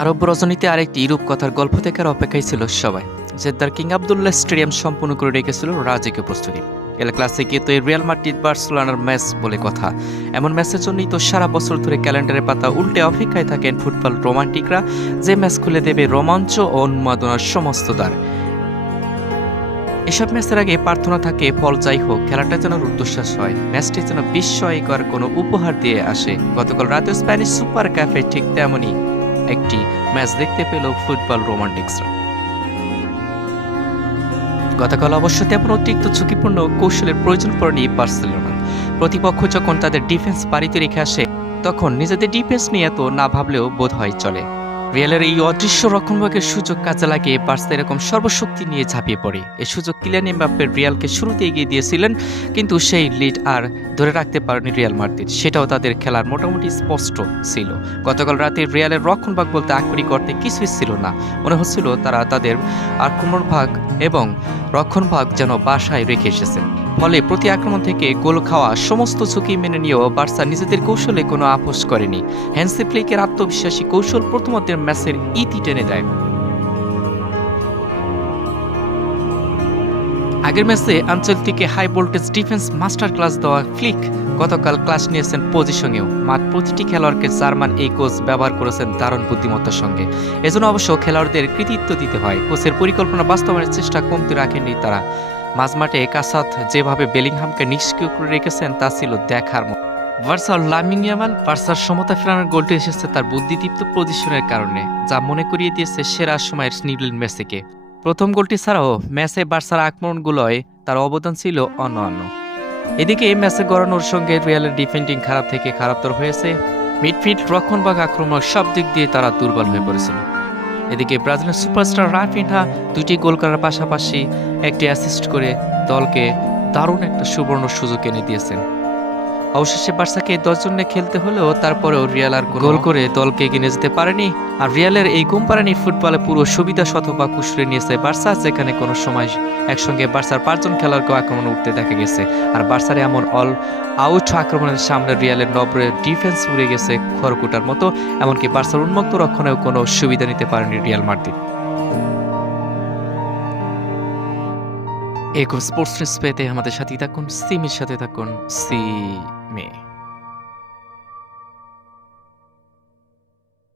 আরব রজনীতে আরেকটি ইউরোপ কথার গল্প দেখার অপেক্ষায় ছিল সবাই। জেদ্দার কিং আবদুল্লাহ স্টেডিয়াম সম্পূর্ণ করে রেখেছিল রাজকীয় প্রস্তুতি। এল ক্লাসিকে তো এই রিয়াল মার্টিদ বার্সেলোনার ম্যাচ বলে কথা। এমন ম্যাচের জন্যই তো সারা বছর ধরে ক্যালেন্ডারের পাতা উল্টে অপেক্ষায় থাকেন ফুটবল রোমান্টিকরা। যে ম্যাচ খুলে দেবে রোমাঞ্চ ও উন্মাদনার সমস্ত দ্বার। এসব ম্যাচের আগে প্রার্থনা থাকে, ফল যাই হোক, খেলাটা যেন রুদ্ধশ্বাস হয়। ম্যাচটি যেন বিস্ময়কর কোনো উপহার দিয়ে আসে। গতকাল রাতে স্প্যানিশ সুপার ক্যাফে ঠিক তেমনই একটি ম্যাচ দেখতে পেল ফুটবল রোমান্টিক্সরা। গতকাল অবশ্য তেমন অতিরিক্ত ঝুঁকিপূর্ণ কৌশলের প্রয়োজন পড়েনি বার্সেলোনা। প্রতিপক্ষ যখন তাদের ডিফেন্স বাড়িতে রেখে আসে, তখন নিজেদের ডিফেন্স নিয়ে এত না ভাবলেও বোধ হয় চলে। রিয়ালের এই অদৃশ্য রক্ষণভাগের সুযোগ কাজে লাগিয়ে বার্সা এরকম সর্বশক্তি নিয়ে ঝাঁপিয়ে পড়ে। এই সুযোগ কিলিয়ান এমবাপ্পের রিয়ালকে শুরুতে এগিয়ে দিয়েছিলেন, কিন্তু সেই লিড আর ধরে রাখতে পারেনি রিয়াল মার্টিন সেটাও তাদের খেলার মোটামুটি স্পষ্ট ছিল। গতকাল রাতে রিয়ালের রক্ষণভাগ বলতে আক্ষরিক অর্থে কিছুই ছিল না। মনে হচ্ছিল তারা তাদের আক্রমণভাগ এবং রক্ষণভাগ যেন বাসায় রেখে এসেছেন ফলে প্রতি আক্রমণ থেকে গোল খাওয়া সমস্ত ঝুঁকি মেনে নিয়েও বার্সা নিজেদের কৌশলে কোনো আপোষ করেনি। হ্যান্সি ফ্লিকের আত্মবিশ্বাসী কৌশল প্রথমার্ধের ম্যাচের ইতি টেনে দেয়। আগের ম্যাচে আঞ্চলিকে high voltage defence master class দেওয়া ফ্লিক গতকাল ক্লাস নিয়েছেন পজিশনেও মাঠ প্রতিটি খেলোয়াড়কে জার্মান এই কোচ ব্যবহার করেছেন দারুণ বুদ্ধিমত্তার সঙ্গে। এজন্য অবশ্য খেলোয়াড়দের কৃতিত্ব দিতে হয়। কোচের পরিকল্পনা বাস্তবায়নের চেষ্টা কমতে রাখেননি তারা। মাঝমাঠে কাসাত যেভাবে বেলিংহামকে নিষ্ক্রিয় করে রেখেছেন, তা ছিল দেখার মতো। ভার্সার লামিং ইয়ামাল ভার্সার সমতা ফেরানোর গোলটি এসেছে তার বুদ্ধিদীপ্ত পজিশনের কারণে, যা মনে করিয়ে দিয়েছে সেরা সময়ের স্নিবল মেসিকে। প্রথম গোলটি ছাড়াও ম্যাচে বার্সার আক্রমণগুলোয় তার অবদান ছিল অন্যান্য এদিকে ম্যাচে গড়ানোর সঙ্গে রিয়ালের ডিফেন্ডিং খারাপ থেকে খারাপতর হয়েছে। মিডফিল্ড রক্ষণভাগ আক্রমণ সব দিক দিয়ে তারা দুর্বল হয়ে পড়েছিল। এদিকে ব্রাজিলের সুপারস্টার রাফিনহা দুটি গোল করার পাশাপাশি একটি অ্যাসিস্ট করে দলকে দারুণ একটা সুবর্ণ সুযোগ এনে দিয়েছেন। অবশেষে বার্সাকে দশজন নিয়ে খেলতে হলেও তারপরেও রিয়াল আর গোল করে দলকে এগিয়ে যেতে পারেনি। আর রিয়ালের এই কোম্পানি ফুটবলে পুরো সুবিধা শতভাগ কুশলে নিয়েছে বার্সা, যেখানে কোনো সময় একসঙ্গে বার্সার পাঁচজন খেলোয়াড়কে আক্রমণ উঠতে দেখা গেছে। আর বার্সার এমন অল আউট আক্রমণের সামনে রিয়ালের নবরের ডিফেন্স উড়ে গেছে খড়কুটার মতো, এমনকি বার্সার উন্মুক্ত রক্ষণেও কোনো সুবিধা নিতে পারেনি রিয়াল মার্টিন এরকম স্পোর্টস নিউজ পেতে আমাদের সাথেই থাকুন, সিমির সাথে থাকুন, সি me.